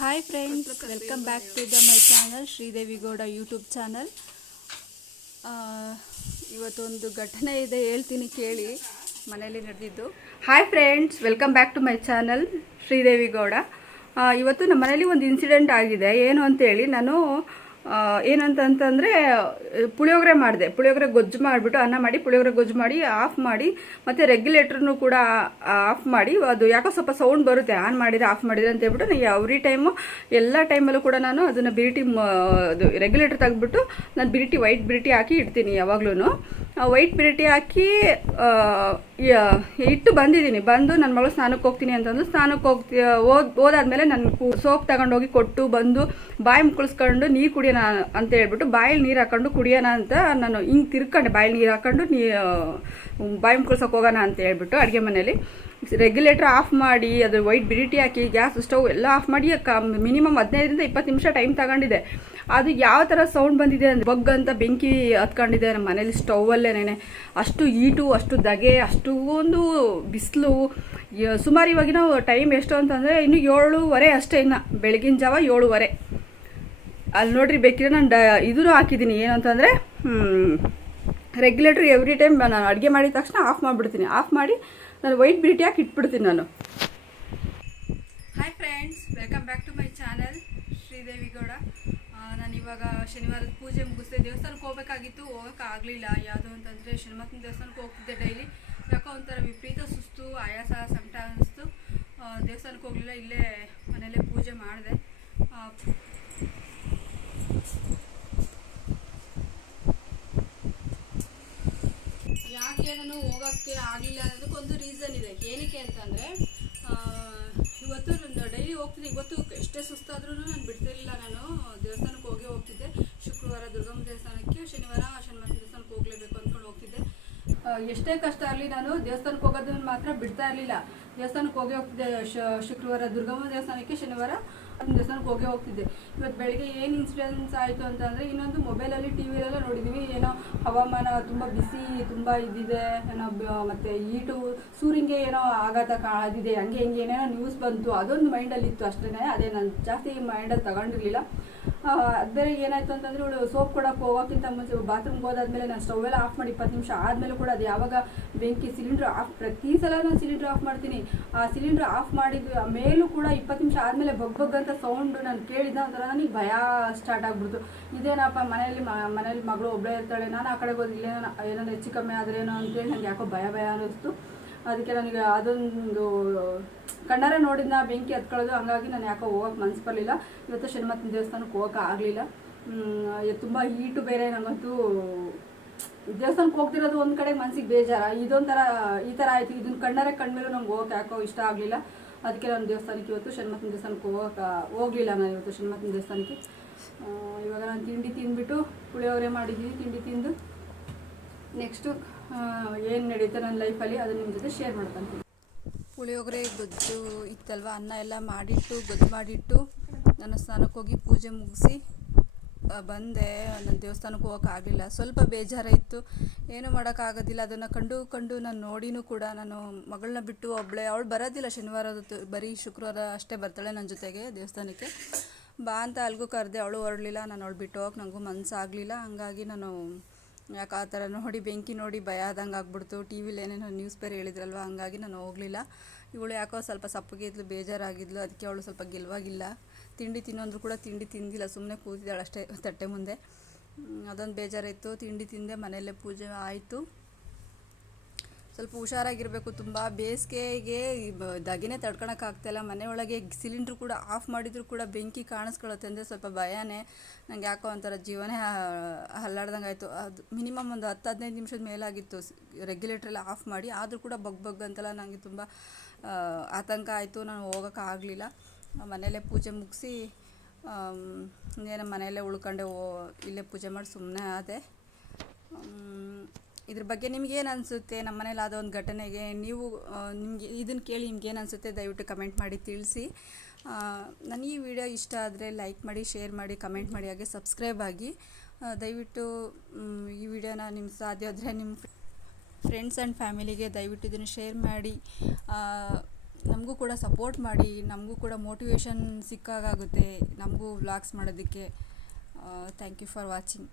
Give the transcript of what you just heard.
Hi friends welcome back to the my channel Sridevi Gowda YouTube channel ಇವತ್ತೊಂದು ಘಟನೆ ಇದೆ, ಹೇಳ್ತೀನಿ ಕೇಳಿ. ಮನೇಲಿ ನಡೆದಿದ್ದು. Hi friends welcome back to my channel Sridevi Gowda ಇವತ್ತು ನಮ್ಮ ಮನೇಲಿ ಒಂದು ಇನ್ಸಿಡೆಂಟ್ ಆಗಿದೆ. ಏನು ಅಂತೇಳಿ, ನಾನು ಆ, ಏನಂತ ಅಂತಂದರೆ ಪುಳಿಯೋಗರೆ ಮಾಡಿದೆ. ಪುಳಿಯೋಗರೆ ಗೊಜ್ಜು ಮಾಡಿಬಿಟ್ಟು ಅನ್ನ ಮಾಡಿ ಪುಳಿಯೋಗರೆ ಗೊಜ್ಜು ಮಾಡಿ ಆಫ್ ಮಾಡಿ ಮತ್ತು ರೆಗ್ಯುಲೇಟ್ರನ್ನು ಕೂಡ ಆಫ್ ಮಾಡಿ ಅದು ಯಾಕೋ ಸ್ವಲ್ಪ ಸೌಂಡ್ ಬರುತ್ತೆ ಆನ್ ಮಾಡಿದ್ರೆ ಆಫ್ ಮಾಡಿದ್ರೆ ಅಂತ ಹೇಳ್ಬಿಟ್ಟು ನಾನು ಎವ್ರಿ ಟೈಮು ಎಲ್ಲ ಟೈಮಲ್ಲೂ ಕೂಡ ನಾನು ಅದನ್ನು ಬಿರಿಟಿ ಅದು ರೆಗ್ಯುಲೇಟರ್ ತೆಗೆದ್ಬಿಟ್ಟು ನಾನು ಬಿರಿಟಿ ವೈಟ್ ಬಿರಿಟಿ ಹಾಕಿ ಇಡ್ತೀನಿ ಯಾವಾಗ್ಲೂ ವೈಟ್ ಬಿರಿಟಿ ಹಾಕಿ ಇಟ್ಟು ಬಂದಿದ್ದೀನಿ. ಬಂದು ನನ್ನ ಮಗಳು ಸ್ನಾನಕ್ಕೆ ಹೋಗ್ತೀನಿ ಅಂತಂದು ಸ್ನಾನಕ್ಕೆ ಹೋಗ್ತಿ ಹೋದ್, ಹೋದಾದ್ಮೇಲೆ ನಾನು ಸೋಪ್ ತಗೊಂಡೋಗಿ ಕೊಟ್ಟು ಬಂದು ಬಾಯಿ ಮುಕ್ಕಳಿಸ್ಕೊಂಡು ನೀರು ಕುಡಿಯೋಣ ಅಂತ ಹೇಳ್ಬಿಟ್ಟು ಬಾಯಲ್ಲಿ ನೀರು ಹಾಕೊಂಡು ಕುಡಿಯೋಣ ಅಂತ ನಾನು ಹಿಂಗೆ ತಿರ್ಕೊಂಡೆ. ಬಾಯಲ್ಲಿ ನೀರು ಹಾಕೊಂಡು ನೀ ಬಾಯಿ ಮುಕ್ಕಳ್ಸೋಕೆ ಹೋಗೋಣ ಅಂತ ಹೇಳ್ಬಿಟ್ಟು ಅಡುಗೆ ಮನೇಲಿ ರೆಗ್ಯುಲೇಟರ್ ಆಫ್ ಮಾಡಿ, ಅದು ವೈಟ್ ಬಿರಿಟಿ ಹಾಕಿ, ಗ್ಯಾಸ್ ಸ್ಟವ್ ಎಲ್ಲ ಆಫ್ ಮಾಡಿ ಮಿನಿಮಮ್ ಹದಿನೈದರಿಂದ ಇಪ್ಪತ್ತು ನಿಮಿಷ ಟೈಮ್ ತಗೊಂಡಿದೆ ಅದು ಯಾವ ಥರ ಸೌಂಡ್ ಬಂದಿದೆ ಅಂದರೆ ಬಗ್ ಅಂತ ಬೆಂಕಿ ಹತ್ಕೊಂಡಿದೆ ನಮ್ಮ ಮನೇಲಿ ಸ್ಟೌವಲ್ಲೇನೆ ಅಷ್ಟು ಈಟು ಅಷ್ಟು ದಗೆ ಅಷ್ಟು ಒಂದು ಬಿಸಿಲು. ಸುಮಾರು ಇವಾಗ ನಾವು ಟೈಮ್ ಎಷ್ಟು ಅಂತಂದರೆ ಇನ್ನು ಏಳುವರೆ ಅಷ್ಟೇ ಇನ್ನು. ಬೆಳಗಿನ ಜಾವ ಏಳುವರೆ. ಅಲ್ಲಿ ನೋಡ್ರಿ ಬೇಕಿದ್ರೆ ನಾನು ಡ ಇದೂ ಹಾಕಿದ್ದೀನಿ. ಏನಂತಂದರೆ ರೆಗ್ಯುಲೇಟ್ರ್ ಎವ್ರಿ ಟೈಮ್ ನಾನು ಅಡುಗೆ ಮಾಡಿದ ತಕ್ಷಣ ಆಫ್ ಮಾಡಿಬಿಡ್ತೀನಿ. ಆಫ್ ಮಾಡಿ ನಾನು ವೈಟ್ ಬ್ರಿಟಿ ಹಾಕಿ ಇಟ್ಬಿಡ್ತೀನಿ ನಾನು. Hi friends welcome back to my channel Sridevi ನಾನು ಇವಾಗ ಶನಿವಾರದ ಪೂಜೆ ಮುಗಿಸಿದೆ ದೇವಸ್ಥಾನಕ್ಕೆ ಹೋಗ್ಬೇಕಾಗಿತ್ತು, ಹೋಗೋಕೆ ಆಗಲಿಲ್ಲ. ಯಾವುದು ಅಂತಂದರೆ ಶನಿಮಕ್ಕನ ದೇವಸ್ಥಾನಕ್ಕೆ ಹೋಗ್ತಿದ್ದೆ ಡೈಲಿ ಯಾಕೋ ಒಂಥರ ವಿಪರೀತ ಸುಸ್ತು, ಆಯಾಸ, ಸಂಕಟ ಅನ್ನಿಸ್ತು ದೇವಸ್ಥಾನಕ್ಕೆ ಹೋಗಲಿಲ್ಲ, ಇಲ್ಲೇ ಮನೆಯಲ್ಲೇ ಪೂಜೆ ಮಾಡಿದೆ. ಯಾಕೆ ನಾನು ಹೋಗೋಕ್ಕೆ ಆಗಲಿಲ್ಲ ಅನ್ನೋದಕ್ಕೊಂದು ರೀಸನ್ ಇದೆ. ಏನಕ್ಕೆ ಅಂತಂದರೆ ಇವತ್ತು ನಾನು ಡೈಲಿ ಹೋಗ್ತೀನಿ. ಇವತ್ತು ಎಷ್ಟೇ ಸುಸ್ತಾದ್ರೂ ನಾನು ಬಿಡ್ತಿರ್ಲಿಲ್ಲ ನಾನು. ದೇವಸ್ಥಾನಕ್ಕೆ ಹೋಗಿ ಹೋಗ್ತಿದ್ದೆ. ಶುಕ್ರವಾರ ದುರ್ಗಮ್ಮ ದೇವಸ್ಥಾನಕ್ಕೆ, ಶನಿವಾರ ಶನಿವಾರ ದೇವಸ್ಥಾನಕ್ಕೆ ಹೋಗಲೇಬೇಕು ಅಂದ್ಕೊಂಡು ಹೋಗ್ತಿದ್ದೆ. ಎಷ್ಟೇ ಕಷ್ಟ ಆಗಲಿ ನಾನು ದೇವಸ್ಥಾನಕ್ಕೆ ಹೋಗೋದನ್ನು ಮಾತ್ರ ಬಿಡ್ತಾ ಇರಲಿಲ್ಲ. ದೇವಸ್ಥಾನಕ್ಕೆ ಹೋಗಿ ಹೋಗ್ತಿದ್ದೆ. ಶುಕ್ರವಾರ, ದುರ್ಗಮ್ಮ ದೇವಸ್ಥಾನಕ್ಕೆ ಶನಿವಾರ ದೇವಸ್ಥಾನಕ್ಕೆ ಹೋಗಿ ಹೋಗ್ತಿದ್ದೆ. ಇವತ್ತು ಬೆಳಿಗ್ಗೆ ಏನು ಇನ್ಸಿಡೆನ್ಸ್ ಆಯಿತು ಅಂತಂದರೆ ಇನ್ನೊಂದು ಮೊಬೈಲಲ್ಲಿ ಟಿ ವಿಲೆಲ್ಲ ನೋಡಿದ್ದೀವಿ ಏನೋ ಹವಾಮಾನ ತುಂಬ ಬಿಸಿ ತುಂಬ ಇದಿದೆ. ಏನೋ ಮತ್ತು ಈಟು, ಸೂರ್ಯನಿಗೆ ಏನೋ ಆಘಾತ ಕಾದಿದೆ. ಹಂಗೆ ಹಿಂಗೆ ಏನೇನೋ ನ್ಯೂಸ್ ಬಂತು. ಅದೊಂದು ಮೈಂಡಲ್ಲಿತ್ತು ಅಷ್ಟೇ ಅದೇ ನಾನು ಜಾಸ್ತಿ ಮೈಂಡಲ್ಲಿ ತಗೊಂಡಿರಲಿಲ್ಲ. ಅದು ಏನಾಯಿತು ಅಂತಂದರೆ ಅಂತಂದ್ರೆ ಇವಳು ಸೋಪ್ ಕೊಡಕ್ಕೆ ಹೋಗೋಕ್ಕಿಂತ ಮುಂಚೆ ಬಾತ್ರೂಮ್ಗೆ ಹೋದಾದ್ಮೇಲೆ ನಾನು ಸ್ಟವ್ ಎಲ್ಲ ಆಫ್ ಮಾಡಿ ಇಪ್ಪತ್ತು ನಿಮಿಷ ಆದಮೇಲೆ ಕೂಡ ಅದು ಯಾವಾಗ ಬೆಂಕಿ ಸಿಲಿಂಡ್ರ್ ಆಫ್ ಪ್ರತಿ ಸಲ ನಾನು ಸಿಲಿಂಡ್ರ್ ಆಫ್ ಮಾಡ್ತೀನಿ. ಆ ಸಿಲಿಂಡ್ರ್ ಆಫ್ ಮಾಡಿದ ಮೇಲೂ ಕೂಡ ಇಪ್ಪತ್ತು ನಿಮಿಷ ಆದಮೇಲೆ ಬಗ್ ಅಂತ ಸೌಂಡ್ ನಾನು ಕೇಳಿದ ಒಂಥರ ನನಗೆ ಭಯ ಸ್ಟಾರ್ಟ್ ಆಗ್ಬಿಡ್ತು. ಇದೇನಪ್ಪ ಮನೆಯಲ್ಲಿ ಮ- ಮನೇಲಿ ಮಗಳು ಒಬ್ಬಳೇ ಇರ್ತಾಳೆ, ನಾನು ಆ ಕಡೆ ಹೋಗಿ ಇಲ್ಲೇನೋ ಏನಾದ್ರು ಹೆಚ್ಚು ಕಮ್ಮಿ ಆದ್ರೇನೋ ಅಂತೇಳಿ ನನಗೆ ಯಾಕೋ ಭಯ ಭಯ ಅನ್ನಿಸ್ತು. ಅದಕ್ಕೆ ನನಗೆ ಅದೊಂದು ಕಣ್ಣಾರೆ ನೋಡಿದ್ನ, ಬೆಂಕಿ ಹತ್ಕೊಳ್ಳೋದು, ಹಂಗಾಗಿ ನಾನು ಯಾಕೋ ಹೋಗೋಕೆ ಮನಸ್ಸು ಬರಲಿಲ್ಲ. ಇವತ್ತು ಶನಿಮತ್ತಿನ ದೇವಸ್ಥಾನಕ್ಕೆ ಹೋಗೋಕೆ ಆಗಲಿಲ್ಲ. ತುಂಬ ಹೀಟು ಬೇರೆ ನನಗಂತೂ ದೇವಸ್ಥಾನಕ್ಕೆ ಹೋಗ್ತಿರೋದು ಒಂದು ಕಡೆ ಮನ್ಸಿಗೆ ಬೇಜಾರ. ಇದೊಂಥರ, ಈ ಥರ ಆಯಿತು. ಇದನ್ನ ಕಣ್ಣಾರೆ ಕಣ್ಮೇಲೂ ನಮ್ಗೆ ಹೋಗಕ್ಕೆ ಯಾಕೋ ಇಷ್ಟ ಆಗಲಿಲ್ಲ. ಅದಕ್ಕೆ ನಾನು ದೇವಸ್ಥಾನಕ್ಕೆ ಇವತ್ತು ಶನಿಮತ್ತನ ದೇವಸ್ಥಾನಕ್ಕೆ ಹೋಗಕ್ಕೆ, ಹೋಗಲಿಲ್ಲ ನಾನು ಇವತ್ತು ಶನಿಮತ್ತನ ದೇವಸ್ಥಾನಕ್ಕೆ. ಇವಾಗ ನಾನು ತಿಂಡಿ ತಿಂದ್ಬಿಟ್ಟು ಪುಳಿಯೋಗರೆ ಮಾಡಿದ್ದೀನಿ ತಿಂಡಿ ತಿಂದು. ನೆಕ್ಸ್ಟು ಏನು ನಡೆಯುತ್ತೆ ನನ್ನ ಲೈಫಲ್ಲಿ ಅದನ್ನ ನಿಮ್ಮ ಜೊತೆ ಶೇರ್ ಮಾಡ್ಕೊತೀನಿ ಪುಳಿಯೋಗರೆ ಗೊಜ್ಜು ಇತ್ತಲ್ವ? ಅನ್ನ ಎಲ್ಲ ಮಾಡಿಟ್ಟು, ಗೊಜ್ಜು ಮಾಡಿಟ್ಟು ನಾನು ಸ್ನಾನಕ್ಕೆ ಹೋಗಿ ಪೂಜೆ ಮುಗಿಸಿ ಬಂದೆ ನನ್ನ ದೇವಸ್ಥಾನಕ್ಕೆ ಹೋಗೋಕ್ಕಾಗಲಿಲ್ಲ ಸ್ವಲ್ಪ ಬೇಜಾರಾಯಿತು ಏನೂ ಮಾಡೋಕ್ಕಾಗೋದಿಲ್ಲ ಅದನ್ನು ಕಂಡು ಕಂಡು ನಾನು ನೋಡಿನೂ ಕೂಡ ನಾನು ಮಗಳನ್ನ ಬಿಟ್ಟು ಒಬ್ಬಳೆ ಅವಳು ಬರೋದಿಲ್ಲ ಶನಿವಾರ ಹೊತ್ತು. ಬರೀ ಶುಕ್ರವಾರ ಅಷ್ಟೇ ಬರ್ತಾಳೆ ನನ್ನ ಜೊತೆಗೆ ದೇವಸ್ಥಾನಕ್ಕೆ. ಬಾ ಅಂತ ಅಲ್ಗೂ ಕರೆದೆ, ಅವಳು ಹೊರಡಲಿಲ್ಲ. ನಾನು ಅವಳು ಬಿಟ್ಟು ಹೋಗಕ್ಕೆ ನನಗೂ ಮನಸ್ಸಾಗಲಿಲ್ಲ ಹಂಗಾಗಿ ನಾನು ಯಾಕೆ ಆ ಥರ ನೋಡಿ ಬೆಂಕಿ ನೋಡಿ ಭಯ ಆದಂಗೆ ಆಗ್ಬಿಡ್ತು. ಟಿ ವಿಲಿ ಏನೇನೋ ನ್ಯೂಸ್ ಪೇರ್ ಹೇಳಿದ್ರಲ್ವ? ಹಂಗಾಗಿ ನಾನು ಹೋಗಲಿಲ್ಲ. ಇವಳು ಯಾಕೋ ಸ್ವಲ್ಪ ಸಪ್ಪಗಿದ್ಲು ಬೇಜಾರಾಗಿದ್ಲು, ಅದಕ್ಕೆ ಅವಳು ಸ್ವಲ್ಪ ಗೆಲುವಾಗಿಲ್ಲ. ತಿಂಡಿ ತಿನ್ನೋಂದ್ರು ಕೂಡ ತಿಂಡಿ ತಿಂದಿಲ್ಲ ಸುಮ್ಮನೆ ಕೂತಿದ್ದಾಳೆ ಅಷ್ಟೇ ತಟ್ಟೆ ಮುಂದೆ. ಅದೊಂದು ಬೇಜಾರಾಯಿತು ತಿಂಡಿ ತಿಂದೆ, ಮನೆಯಲ್ಲೇ ಪೂಜೆ ಆಯಿತು. ಸ್ವಲ್ಪ ಹುಷಾರಾಗಿರಬೇಕು, ತುಂಬ ಬೇಸಿಗೆಗೆ ದಗಿನೇ ತಡ್ಕೊಳಕ್ಕಾಗ್ತಾಯಿಲ್ಲ ಮನೆಯೊಳಗೆ ಸಿಲಿಂಡ್ರ್ ಕೂಡ ಆಫ್ ಮಾಡಿದರೂ ಕೂಡ ಬೆಂಕಿ ಕಾಣಿಸ್ಕೊಳ್ಳುತ್ತೆ ಅಂದರೆ ಸ್ವಲ್ಪ ಭಯನೇ. ನಂಗೆ ಯಾಕೋ ಒಂಥರ ಜೀವನೇ ಹಲ್ಲಾಡ್ದಂಗೆ ಆಯಿತು ಅದು ಮಿನಿಮಮ್ ಒಂದು ಹತ್ತು ಹದಿನೈದು ನಿಮಿಷದ ಮೇಲಾಗಿತ್ತು. ರೆಗ್ಯುಲೇಟ್ರೆಲ್ಲ ಆಫ್ ಮಾಡಿ, ಆದರೂ ಕೂಡ ಬಗ್ ಬಗ್ ಅಂತೆಲ್ಲ ನನಗೆ ತುಂಬ ಆತಂಕ ಆಯಿತು, ನಾನು ಹೋಗೋಕ್ಕಾಗಲಿಲ್ಲ ಮನೆಯಲ್ಲೇ ಪೂಜೆ ಮುಗಿಸಿ ಇನ್ನೇನು ಮನೆಯಲ್ಲೇ ಉಳ್ಕೊಂಡೆ, ಓ, ಇಲ್ಲೇ ಪೂಜೆ ಮಾಡಿ ಸುಮ್ಮನೆ ಆದೆ. ಇದ್ರ ಬಗ್ಗೆ ನಿಮ್ಗೇನು ಅನಿಸುತ್ತೆ? ನಮ್ಮ ಮನೇಲಿ ಆದ ಒಂದು ಘಟನೆಗೆ ನೀವು ನಿಮಗೆ ಇದನ್ನು ಕೇಳಿ ನಿಮ್ಗೇನು ಅನಿಸುತ್ತೆ? ದಯವಿಟ್ಟು ಕಮೆಂಟ್ ಮಾಡಿ ತಿಳಿಸಿ. ನನಗೆ ಈ ವಿಡಿಯೋ ಇಷ್ಟ ಆದರೆ ಲೈಕ್ ಮಾಡಿ, ಶೇರ್ ಮಾಡಿ, ಕಮೆಂಟ್ ಮಾಡಿ, ಹಾಗೆ ಸಬ್ಸ್ಕ್ರೈಬ್ ಆಗಿ. ದಯವಿಟ್ಟು ಈ ವಿಡಿಯೋನ ನಿಮ್ಮ ಸಾಧ್ಯ ಆದರೆ ನಿಮ್ಮ ಫ್ರೆಂಡ್ಸ್ ಆ್ಯಂಡ್ ಫ್ಯಾಮಿಲಿಗೆ ದಯವಿಟ್ಟು ಇದನ್ನು ಶೇರ್ ಮಾಡಿ ನಮಗೂ ಕೂಡ ಸಪೋರ್ಟ್ ಮಾಡಿ, ನಮಗೂ ಕೂಡ ಮೋಟಿವೇಶನ್ ಸಿಕ್ಕಾಗುತ್ತೆ ನಮಗೂ ವ್ಲಾಗ್ಸ್ ಮಾಡೋದಕ್ಕೆ. Thank you for watching